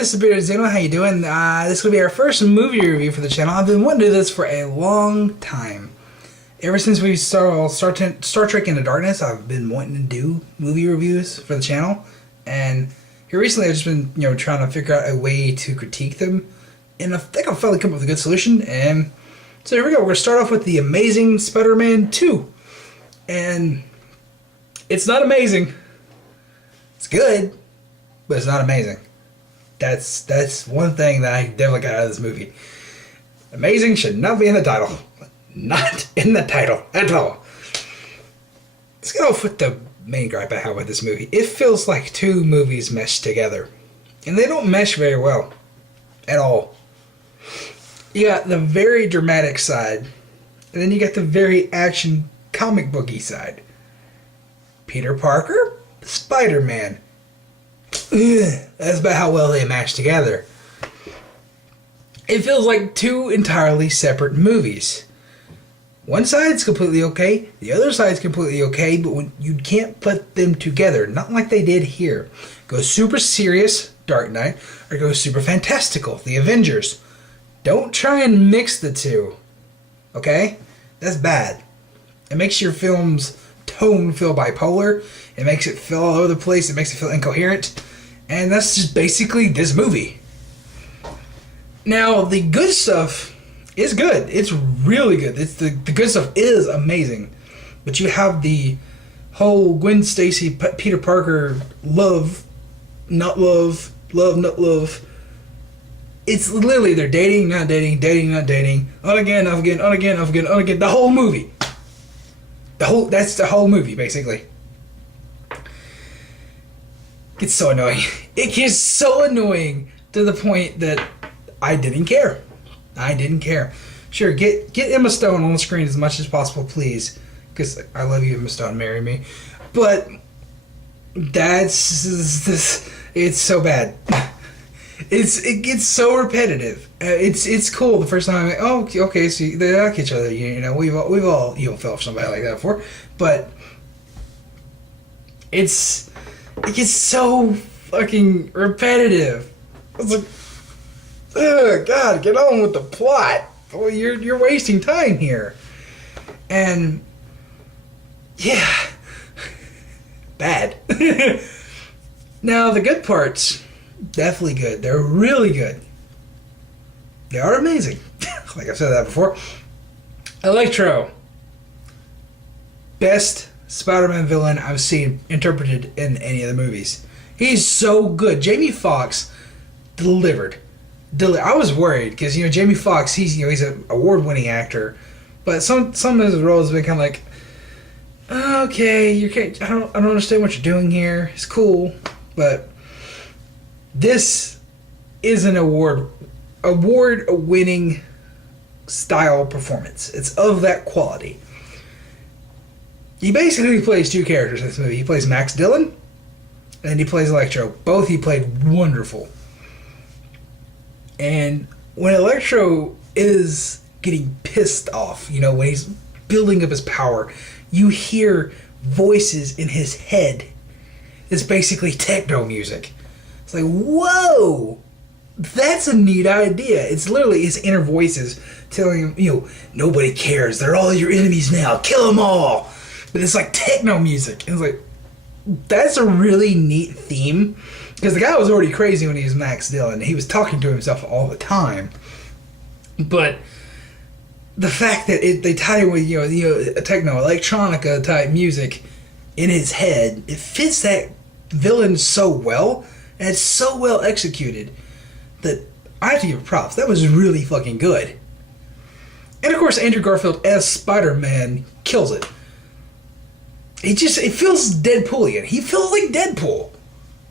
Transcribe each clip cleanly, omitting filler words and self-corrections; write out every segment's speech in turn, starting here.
everyone, this is DaBeardedXeno. How you doing? This will be our first movie review for the channel. I've been wanting to do this for a long time. Ever since we saw Star Trek Into Darkness, I've been wanting to do movie reviews for the channel. And here recently I've just been, trying to figure out a way to critique them. And I think I've finally come up with a good solution. And so here we go. We're going to start off with The Amazing Spider-Man 2. And it's not amazing. It's good, but it's not amazing. That's one thing that I definitely got out of this movie. Amazing should not be in the title. Not in the title at all. Let's get off with the main gripe I have with this movie. It feels like two movies meshed together. And they don't mesh very well. At all. You got the very dramatic side. And then you got the very action comic booky side. Peter Parker, Spider-Man. That's about how well they mash together. It feels like two entirely separate movies. One side's completely okay, the other side's completely okay, but when you can't put them together, not like they did here. Go super serious, Dark Knight, or go super fantastical, The Avengers. Don't try and mix the two, okay? That's bad. It makes your film's tone feel bipolar, it makes it feel all over the place, it makes it feel incoherent, and that's just basically this movie. Now, the good stuff is good. It's really good. It's the good stuff is amazing. But you have the whole Gwen Stacy, Peter Parker love, not love, love, not love. It's literally they're dating, not dating, dating, not dating, on again, off again, on again, off again, on again. The whole movie. That's the whole movie, basically. It's so annoying. It gets so annoying to the point that I didn't care. I didn't care. Sure, get Emma Stone on the screen as much as possible, please. Because I love you, Emma Stone, marry me. But it's so bad. It gets so repetitive. It's cool the first time. I'm like, oh, okay, so they like each other. We've all fell for somebody like that before. But it gets so fucking repetitive. It's like, oh God, get on with the plot. Well, you're wasting time here. And yeah, bad. Now the good parts, definitely good. They're really good. They are amazing. Like I've said that before. Electro, best Spider-Man villain I've seen interpreted in any of the movies. He's so good. Jamie Foxx delivered. I was worried because Jamie Foxx, he's an award-winning actor, but some of his roles have been kind of like, okay, I don't understand what you're doing here. It's cool, but this is an award-winning style performance. It's of that quality. He basically plays two characters in this movie. He plays Max Dillon, and he plays Electro. Both he played wonderful. And when Electro is getting pissed off, when he's building up his power, you hear voices in his head. It's basically techno music. It's like, whoa! That's a neat idea. It's literally his inner voices telling him, nobody cares. They're all your enemies now. Kill them all! But it's like techno music. And it's like, that's a really neat theme. Because the guy was already crazy when he was Max Dillon. He was talking to himself all the time. But the fact that they tie it with techno electronica type music in his head, it fits that villain so well, and it's so well executed that I have to give props. That was really fucking good. And of course, Andrew Garfield as Spider-Man kills it. It feels Deadpoolian. He feels like Deadpool.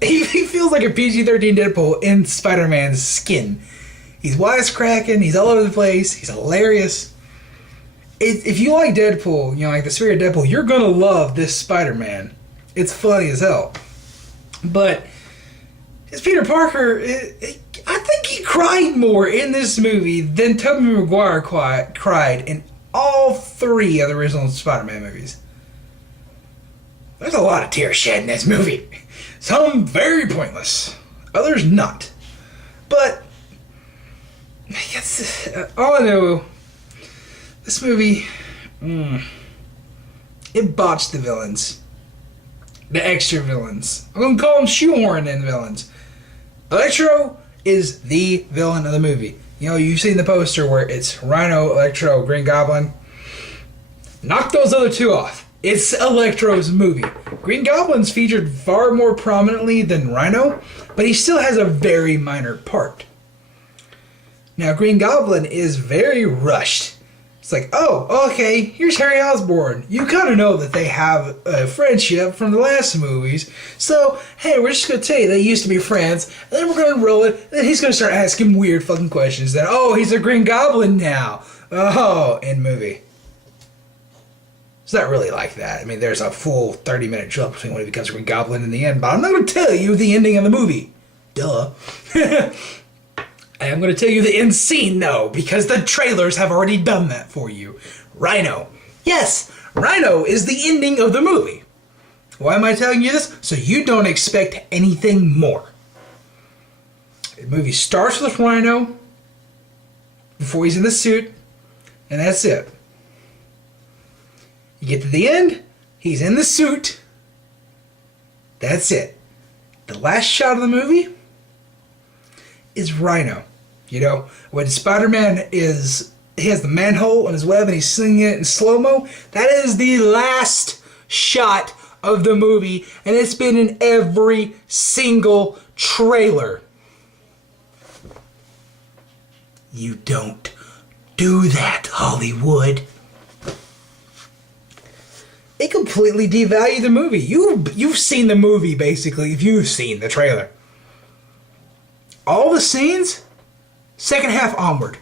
He feels like a PG-13 Deadpool in Spider-Man's skin. He's wisecracking, he's all over the place, he's hilarious. If you like Deadpool, like the spirit of Deadpool, you're gonna love this Spider-Man. It's funny as hell. But as Peter Parker, I think he cried more in this movie than Tobey Maguire cried in all three of the original Spider-Man movies. There's a lot of tears shed in this movie. Some very pointless, others not. But I guess all I know, this movie, it botched the villains. The extra villains. I'm going to call them shoehorn in villains. Electro is the villain of the movie. You know, you've seen the poster where it's Rhino, Electro, Green Goblin. Knock those other two off. It's Electro's movie. Green Goblin's featured far more prominently than Rhino, but he still has a very minor part. Now, Green Goblin is very rushed. It's like, oh, okay, here's Harry Osborn. You kind of know that they have a friendship from the last movies. So, hey, we're just going to tell you they used to be friends. And then we're going to roll it. And then he's going to start asking weird fucking questions. That, oh, he's a Green Goblin now. Oh, in movie. It's not really like that. I mean, there's a full 30-minute jump between when he becomes a Green Goblin and the end. But I'm not going to tell you the ending of the movie. Duh. I am going to tell you the end scene, though, because the trailers have already done that for you. Rhino. Yes, Rhino is the ending of the movie. Why am I telling you this? So you don't expect anything more. The movie starts with Rhino before he's in the suit, and that's it. You get to the end, he's in the suit. That's it. The last shot of the movie is Rhino. You know, when Spider-Man he has the manhole on his web and he's singing it in slow-mo, that is the last shot of the movie, and it's been in every single trailer. You don't do that, Hollywood. They completely devalue the movie. You've seen the movie, basically, if you've seen the trailer. All the scenes, second half onward.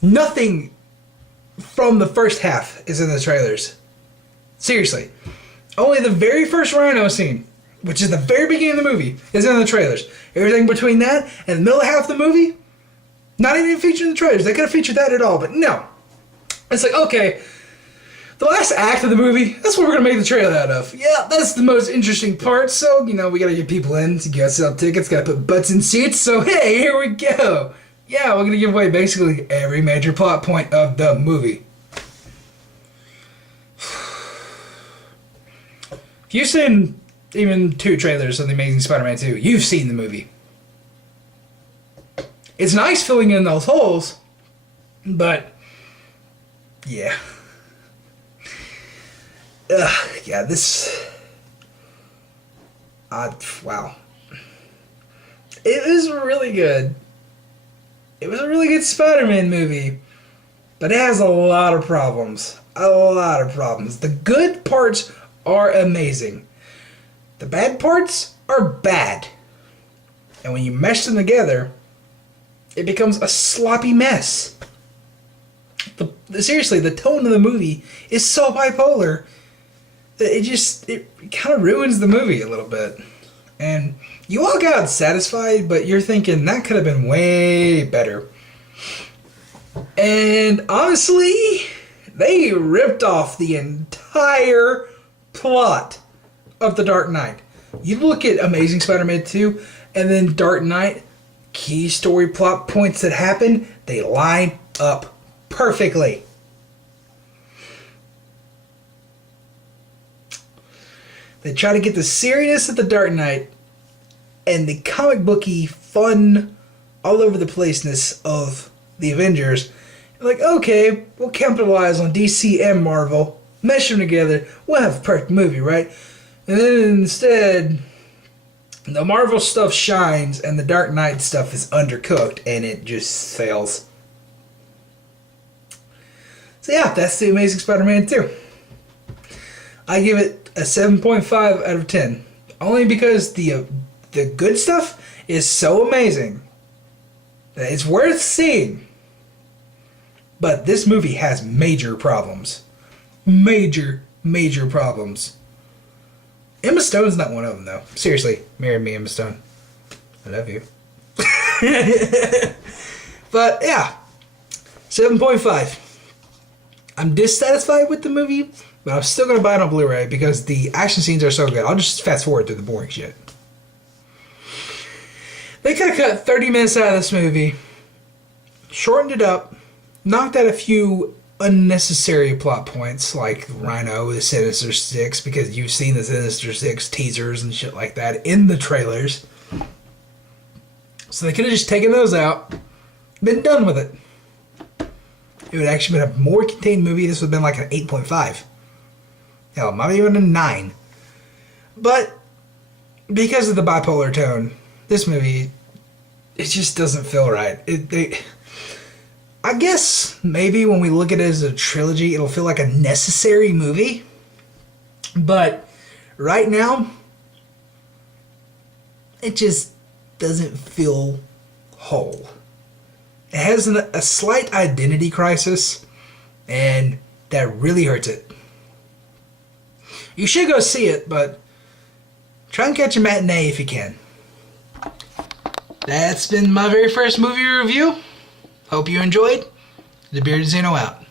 Nothing from the first half is in the trailers. Seriously. Only the very first Rhino scene, which is the very beginning of the movie, is in the trailers. Everything between that and the middle half of the movie, not even featured in the trailers. They could have featured that at all, but no. It's like, okay, the last act of the movie, that's what we're going to make the trailer out of. Yeah, that's the most interesting part, so, you know, we got to get people in to get sell tickets, got to put butts in seats, so hey, here we go. Yeah, we're going to give away basically every major plot point of the movie. If you've seen even 2 trailers of The Amazing Spider-Man 2, you've seen the movie. It's nice filling in those holes, but yeah. Yeah, this... wow. It was really good. It was a really good Spider-Man movie, but it has a lot of problems. A lot of problems. The good parts are amazing. The bad parts are bad. And when you mesh them together, it becomes a sloppy mess. Seriously, the tone of the movie is so bipolar that it kind of ruins the movie a little bit. And you walk out satisfied, but you're thinking that could have been way better. And honestly, they ripped off the entire plot of The Dark Knight. You look at Amazing Spider-Man 2 and then Dark Knight, key story plot points that happen, they line up perfectly. They try to get the seriousness of The Dark Knight and the comic booky fun all over the placeness of the Avengers. Like, okay, we'll capitalize on DC and Marvel, mesh them together, we'll have a perfect movie, right? And then instead, the Marvel stuff shines and the Dark Knight stuff is undercooked and it just fails. So yeah, that's The Amazing Spider-Man 2. I give it a 7.5 out of 10. Only because the good stuff is so amazing that it's worth seeing. But this movie has major problems. Major problems. Emma Stone's not one of them, though. Seriously, marry me, Emma Stone. I love you. But yeah, 7.5. I'm dissatisfied with the movie, but I'm still going to buy it on Blu-ray because the action scenes are so good. I'll just fast forward through the boring shit. They could have cut 30 minutes out of this movie, shortened it up, knocked out a few unnecessary plot points like Rhino, the Sinister Six, because you've seen the Sinister Six teasers and shit like that in the trailers. So they could have just taken those out, been done with it. It would actually been a more contained movie. This would have been like an 8.5. Hell, maybe even a 9. But because of the bipolar tone, this movie, it just doesn't feel right. I guess maybe when we look at it as a trilogy, it'll feel like a necessary movie. But right now, it just doesn't feel whole. It has a slight identity crisis, and that really hurts it. You should go see it, but try and catch a matinee if you can. That's been my very first movie review. Hope you enjoyed. DaBeardedXeno out.